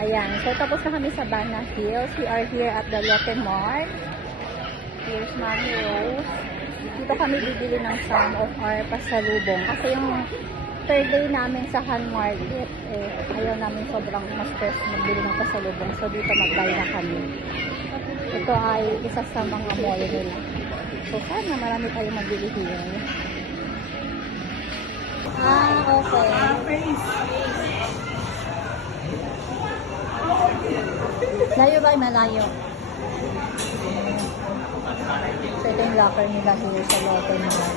Ayan. So, tapos na kami sa Banana Hills. We are here at the Lotte Mart. Here's Mami Rose. Dito kami bibili ng some of our pasalubong. Kasi yung third day namin sa Han Market, ayaw namin sobrang ma-stress magbili ng pasalubong. So, dito mag-buy na kami. Ito ay isa sa mga mall nila. So, sana marami tayong mabili here. Okay. Layo ba? Malayo. So, ito yung locker nila here sa Lotte Mart.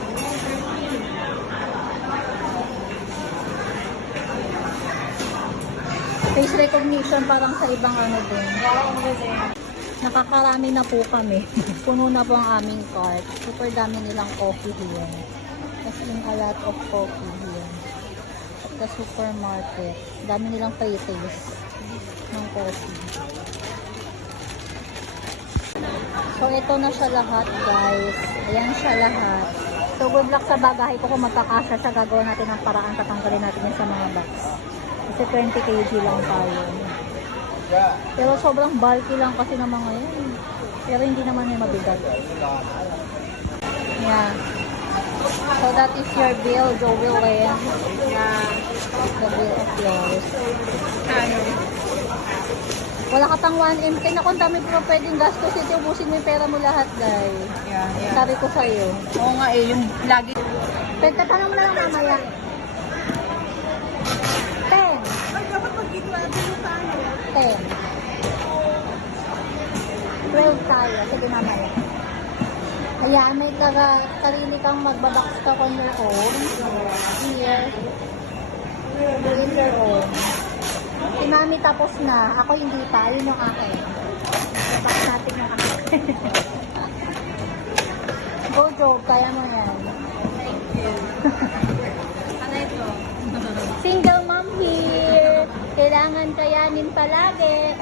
Face recognition parang sa ibang ano din. Nakakarami na po kami. Puno na po ang aming cart. Super dami nilang coffee here. As in a lot of coffee here. At the supermarket. Dami nilang pre-taste ng coffee. So, ito na siya lahat, guys. Ayan siya lahat. So, good luck sa bagahe ko kung magkakasya siya. Gagawin natin ang paraan. Tatanggalin natin yan sa mga box. Kasi 20 kg lang tayo. Pero sobrang bulky lang kasi ng mga yun. Pero hindi naman may mabigat. Yeah. So, that is your bill, Joel Lane. Yeah. The bill of yours. Wala ka pang 1M. Kaya na kung dami pa pwedeng gastos, ito ubusin mo yung pera mo lahat, guys. Yeah. Sabi ko sa'yo. Oo nga yung lagi. Pwede tanong mo lang mamaya. 10. Ay, dapat mag-graduate tayo. 10. 12 tayo. Sige mamaya. Kaya may sarili kang magbabox stock on your own. Here. In your own. Si Mami tapos na. Ako hindi pa. Yun yung akin. Box natin yung akin. Go, Job. Kaya mo yan. Thank you. Ano ito? Single mom here. Kailangan kayanin palagi.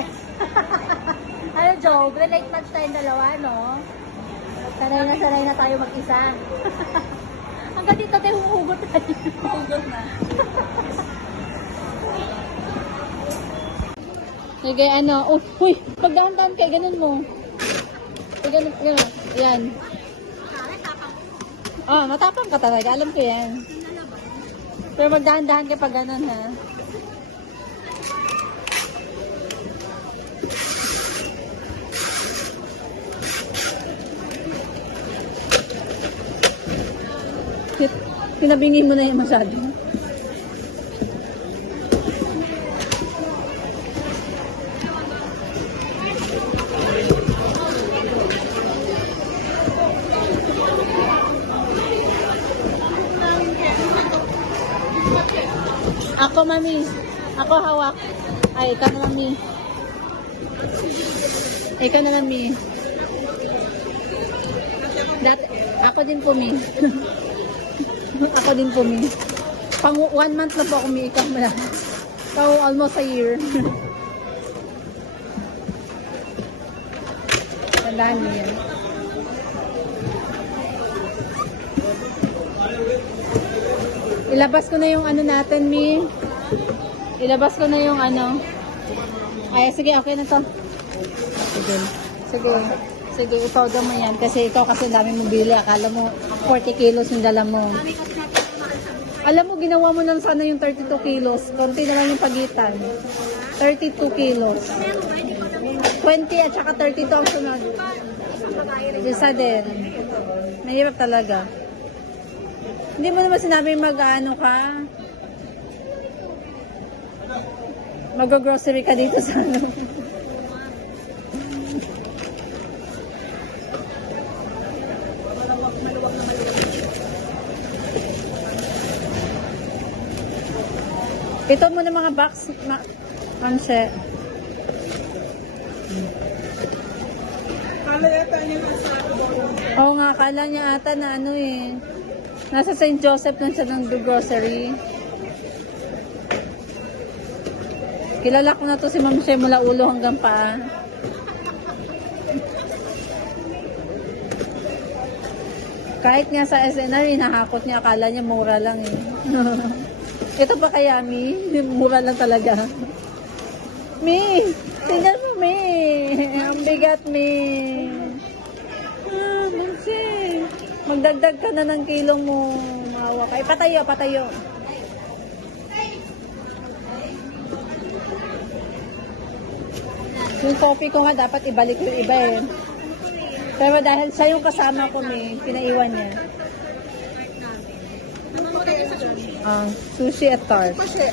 Ano, Job? Relate much tayong dalawa, no? Sanay na tayo mag-isa. Hanggang dito tayo humuhugot tayo. Hugot na. Sige, ano? Oh, uy! Pagdahan-dahan kayo, ganun mo. Ganun. Yan. Ah, matapang ka talaga. Alam ko yan. Pero magdahan-dahan kayo pag ganun, ha? Pinabingin mo na yan masyado. Ako, Mami. Ako hawak. Ay, ikaw na, Mami. Ikaw na, Mami. Ako din po, Mi. Ako din po, Mi. Pang 1 month na po ako, Mi. Ikaw na. Ikaw almost a year. Tandaan mo yan. Ilabas ko na yung ano natin, Mi. Ilabas ko na yung ano. Ay, sige, okay na to. Sige, ikaw daw mo yan. Kasi ikaw kasi dami mo bili. Akala mo 40 kilos yung dala mo. Alam mo, ginawa mo nang sana yung 32 kilos. Konti naman yung pagitan. 32 kilos. 20 at saka 32 ang sunod. Isa din. Mahirap talaga. Hindi mo naman sinabi mag-ano ka. Mag-grocery ka dito sa ano. Ito mo na mga box, Mamse. Kala yata niya nasa Oo nga, kala niya ata na ano eh. Nasa St. Joseph lang siya ng grocery. Kilala ko na to si Ma'am She mula ulo hanggang paa. Kahit nga sa SNR, hinahakot niya, akala niya mura lang eh. Ito pa kaya, Mi? Mura lang talaga. Mi! Tingnan mo, Mi! Ang bigat, Mi! Bunsi! Magdagdag ka na ng kilo mo. Maawa ka. Patayo, patayo. Yung coffee ko nga dapat ibalik yung iba eh. Pero dahil siya yung kasama ko, Mi, pinaiwan niya. Sushi at tart. Kasi,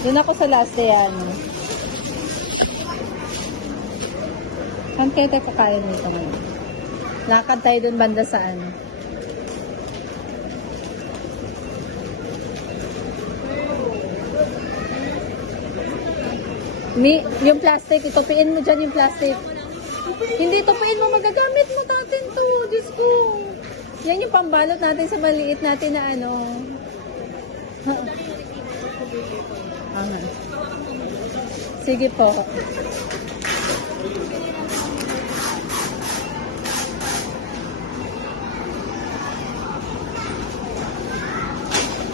Doon ako sa last day, ano. Saan kaya tayo kakain nito ngayon? Lakad tayo doon banda sa ano. Yung plastic, itupiin mo dyan yung plastic. Hindi, tupiin mo, magagamit mo natin to. Diyos ko. Yan yung pambalot natin sa maliit natin na ano. Sige po.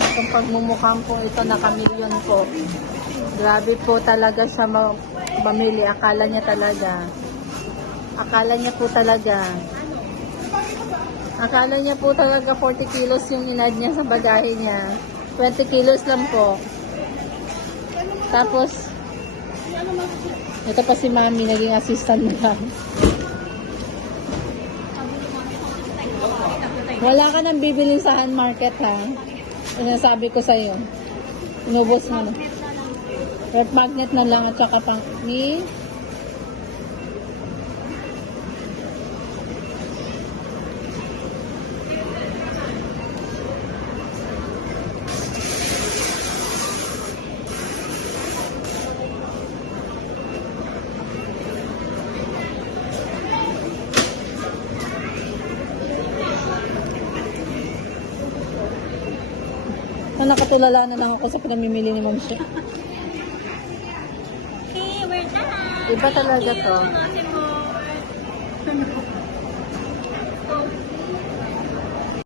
Itong pagmumukhang po ito nakamilyon po. Grabe po talaga sa mamili. Akala niya talaga. Akala niya po talaga 40 kilos yung inad niya sa bagahe niya. 20 kilos lang po. Tapos, ito pa si Mami, naging assistant mo lang. Wala ka nang bibili sa hand market, ha? Sinasabi ko sa'yo. Inubos mo na. Rep magnet na lang at saka pang ni. Nakatulala na lang ako sa pinamimili ni Mom Shea. okay, we're done. Iba talaga to. Thank you.